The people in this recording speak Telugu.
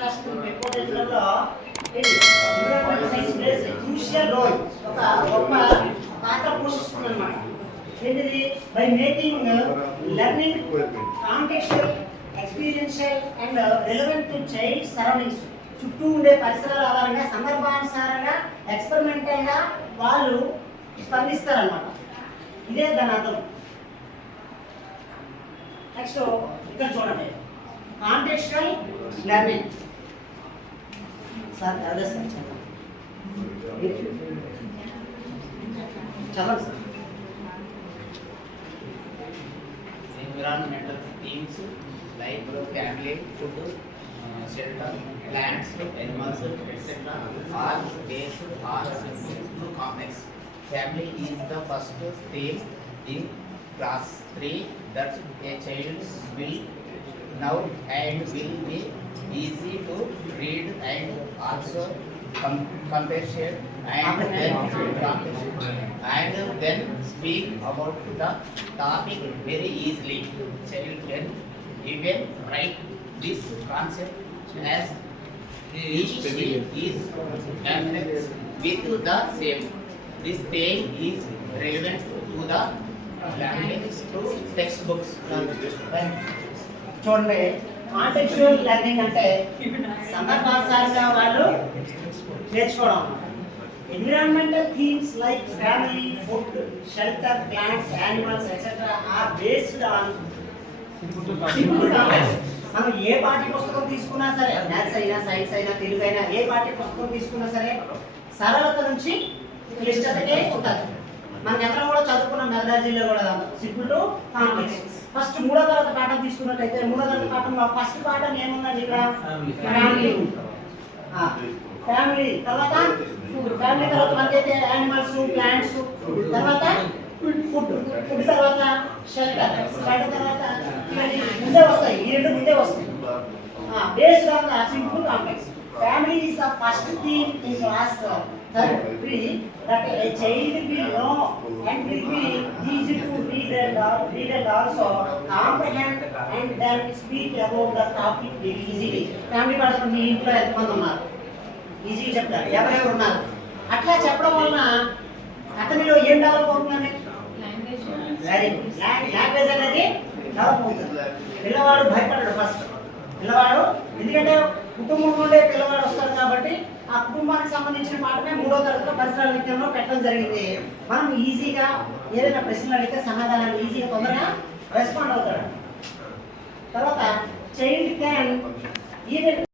రాష్ట్రం పెట్టుకోవడంలో క్రూషియల్ రోల్ ఒక గొప్ప పాత్ర పోషిస్తుంది అన్నమాట. ఏంటిది? By making learning contextual, experiential and relevant to child surroundings. చుట్టూ ఉండే పరిసరాల ఆధారంగా సందర్భానుసారంగా ఎక్స్పెరిమెంటల్గా వాళ్ళు స్పందిస్తారన్నమాట. ఇదే దాని అర్థం. నెక్స్ట్ ఇక్కడ చూడండి, కాంటెక్చువల్ లెర్నింగ్. సార్ చదవండి సార్, చదవండి sir. Environmental themes like family, food, shelter, plants, animals, etc. are based on simple complex. Family is the first stage in class 3 that a child will know and will be easy to read and also compare and then speak about the topic very easily. Child can even write this concept as each is familiar with the same. This stage is relevant to the language to textbooks. చూడండి, కాంటెక్చువల్ లెర్నింగ్ అంటే సందర్భానుసారంగా వాళ్ళు నేర్చుకోవడం. Environmental themes like family, food, shelter, plants, animals etcetera are based on simple topics. మనం ఏ పాఠ్య పుస్తకం తీసుకున్నా సరే, మ్యాథ్స్ అయినా సైన్స్ అయినా తెలుగు అయినా ఏ పాఠ్య పుస్తకం తీసుకున్నా సరే సరళత నుంచి క్లిష్టతకే ఉంటుంది. మనకి ఎవరైనా కూడా చదువుకున్న మెథడాలజీలో కూడా సింపుల్ టు కాంప్లెక్స్. ఫస్ట్ మూడో తరగతి పాఠం తీసుకున్నట్టయితే మూడో తరగతి పాఠంలో ఫస్ట్ పాఠం ఏముందండి? ఇక్కడ ఫ్యామిలీ. ఫ్యామిలీ తర్వాత ఫ్యామిలీ తర్వాత మనకైతే యానిమల్స్, ప్లాంట్స్, తర్వాత ఫుడ్, ఫుడ్ తర్వాత షెల్టర్, షెల్టర్ తర్వాత ఇవన్నీ ముందే వస్తాయి. ఈ రెండు ముందే వస్తాయి. Based on the simple complex. Family is the first thing in class 3 that a child will know and will be easy to read and also comprehend and then speak about the topic very easily. Family పడక మీ ఇంట్లో ఎంతమంది ఉన్నారు? ఈజీగా చెప్తారు. ఎవరెవరు ఉన్నారు? అట్లా చెప్పడం వలన అతనిలో ఏం డెవలప్ అవుతుందండి? లాంగ్వేజ్ అనేది డెవలప్ అవుతుంది. పిల్లవాడు భయపడడు ఫస్ట్. పిల్లవాడు ఎందుకంటే కుటుంబం నుండే పిల్లవాడు వస్తారు కాబట్టి ఆ కుటుంబానికి సంబంధించిన పాటనే మూడో తరగతిలో పరిసరాల విద్యలో పెట్టడం జరిగింది. మనం ఈజీగా ఏదైనా ప్రశ్నలు అడిగితే సమాధానాలు ఈజీగా తొందరగా రెస్పాండ్ అవుతాడు. తర్వాత చైల్డ్ క్యాన్ ఈవెన్